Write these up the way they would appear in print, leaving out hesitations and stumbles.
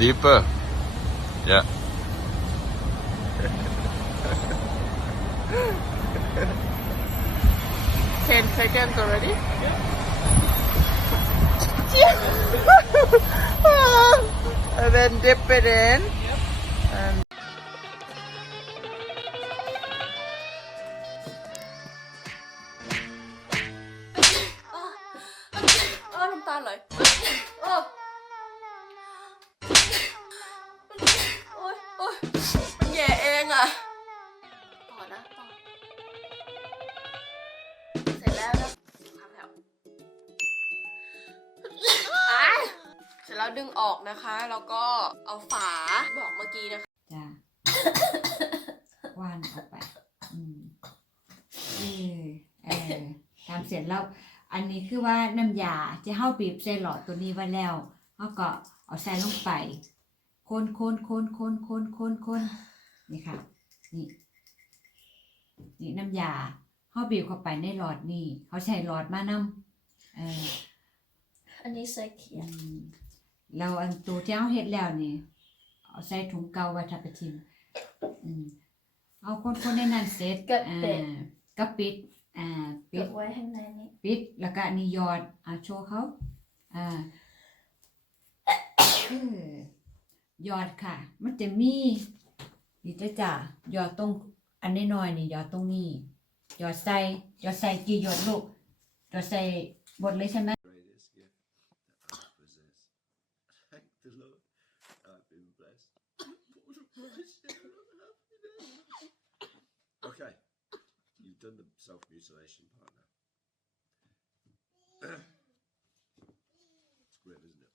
Deeper. Yeah. 10 seconds already? And then dip it in. Andน้ำตาไหลโอ๊ยมันแย่เองอ่ะต่อนะต่อเสร็จแล้วนะพักแล้วเสร็จแล้วดึงออกนะคะแล้วก็เอาฝาบอกเมื่อกี้นะคะ จ้า ว่านออกไปทำเสร็จแล้ว อันนี้คือว่าน้ำยาจะเข้าบีบใส่หลอดตัวนี้ไว้แล้วเขาก็เอาใส่ลงไปคนนี่ค่ะนี่น้ำยาเขาบีบเข้าไปในหลอดนี่เขาใช้หลอดมานำอันนี้ใส่เขียน เราอันตัวที่เขาเฮ็ดแล้วนี่เอาใส่ถุงเกาไว้ทับไปทิมเอาคนในนั้นเสร็จก็ปิดปิดไว้ข้างในนี้ปิดแล้วก็นี่หยอดโชว์เขาหยอดค่ะมันจะมีนี่จ้ะหยอดตรงอันน้อยๆนี่หยอดตรงนี้หยอดใส่กี่หยดลูกหยอดใส่หมดเลยใช่ไหมOkay, you've done the self-mutilation part now. It's grim, isn't it?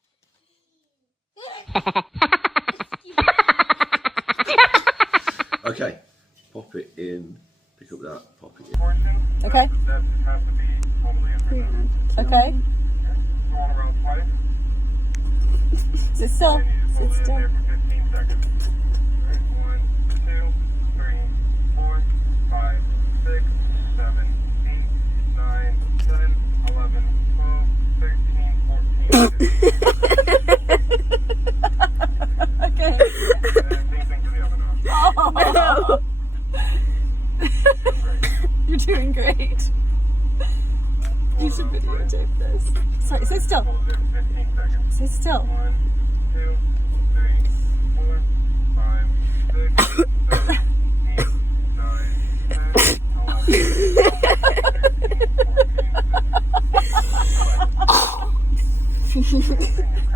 Okay, pop it in, pick up that, pop it in. okay. Okay. Sit still. Sit still. Okay. Oh. You're doing great. You should videotape this. Sorry, sit still. Sit still. 1,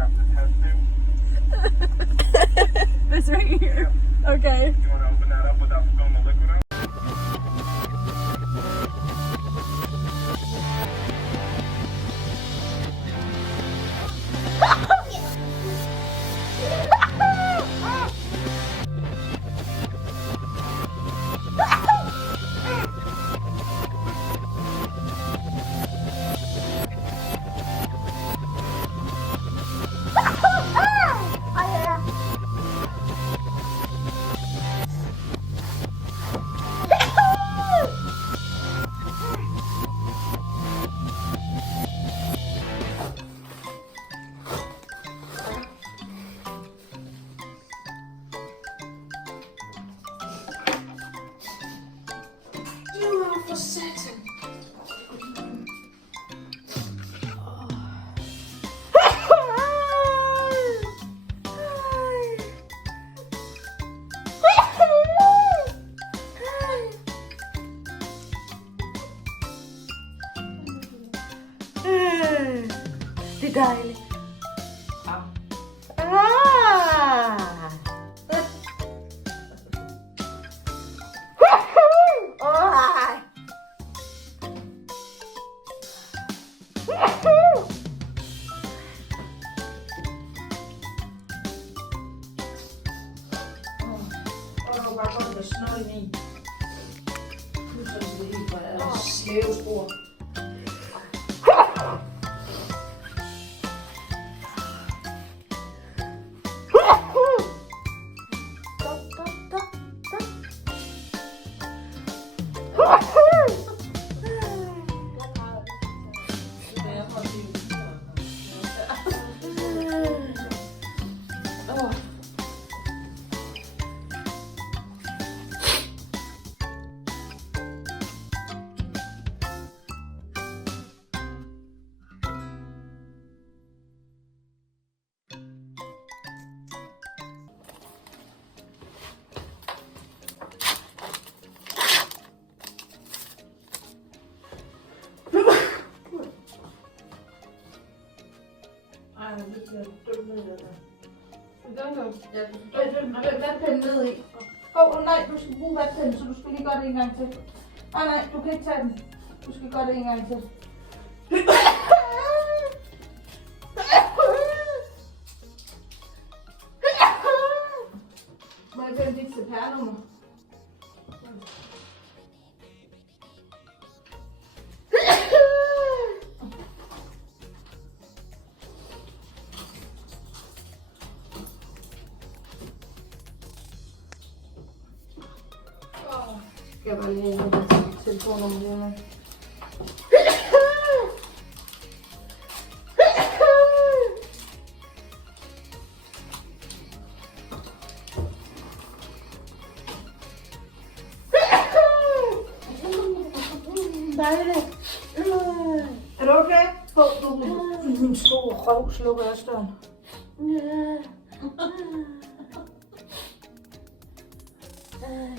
2, 3, 4, 5, 6, 7, 8, 9, 10, 11, 12. It's right here. Okay. You want to open that up without spilling the liquid out? Dai. Oh. Vandpinden ned i. Nej, du skal bruge vandpinden, så du skal lige gøre det en gang til. Nej, du kan ikke tage den. Du skal gøre det en gang til. Må jeg finde dit CPR-nummer? Skal jeg bare lige have dit telefonnummer lige med? Dejligt. Er du okay? Min store røv slukker jeg støren.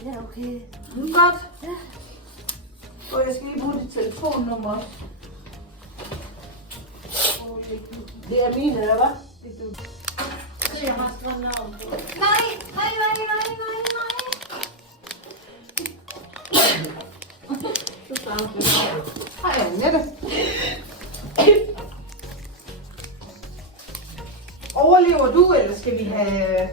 Ja, okay. Godt. Og jeg skal lige bruge dit telefonnummer også. Det er min, eller hvad? Jeg har skrevet navn på. Nej. Hej, Annette. Overlever du, eller skal vi have...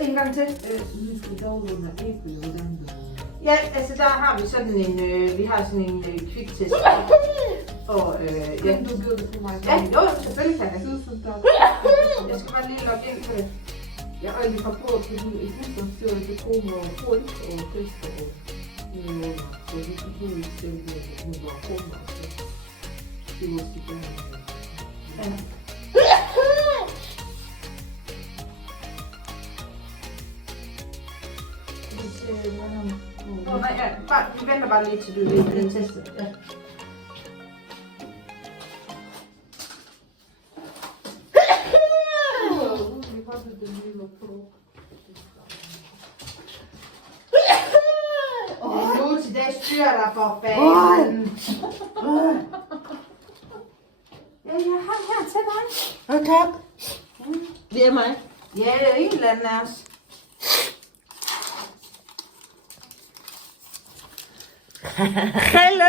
En gang til. Ja, altså der har vi sådan en, vi har sådan en kviktest. Og ja. Du giver det til mig? Ja, jo, selvfølgelig kan jeg. Jeg skal bare lige logge ind på det. Ja, ali kako iskustvo se je tako Poljsko, Tesko, so tudi se v Koma, se v Stipendiju. Nej, ja, bare, vi venter bare lige til du er testet. Ja. Nu til det styrer der for fanden. Ja, jeg har her til dig. Ja, tak. Det er mig. Ja, det er en eller anden af os. Helle!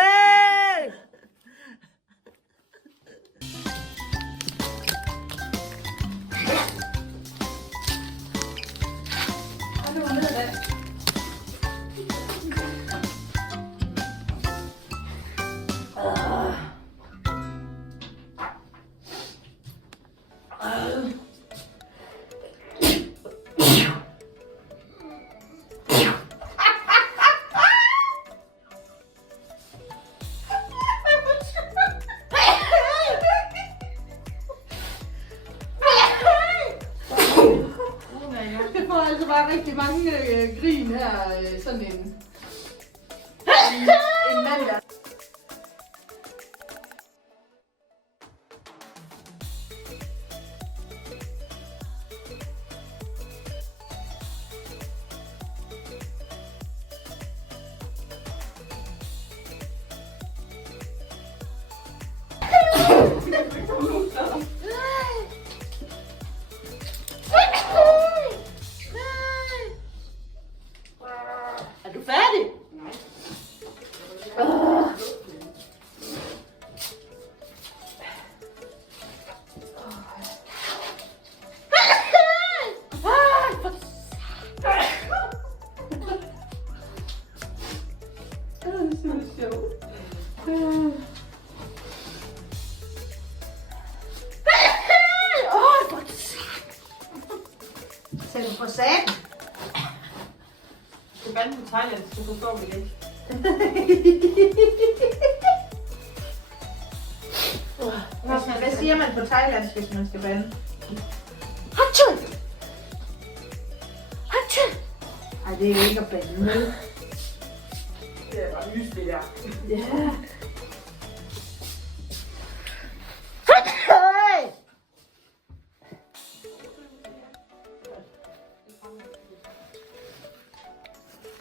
Det får altså bare rigtig mange grin her, sådan en mandag. Er du færdig? Nej. Sæt du på sat? Det vandt på Thailand, så du forstår det ikke. Hvad siger man på thailandsk, hvis man skal bande? Hatchun! Hatchun! Ej, det er jo ikke at bande, vel? Det er bare nys, det der. Ja.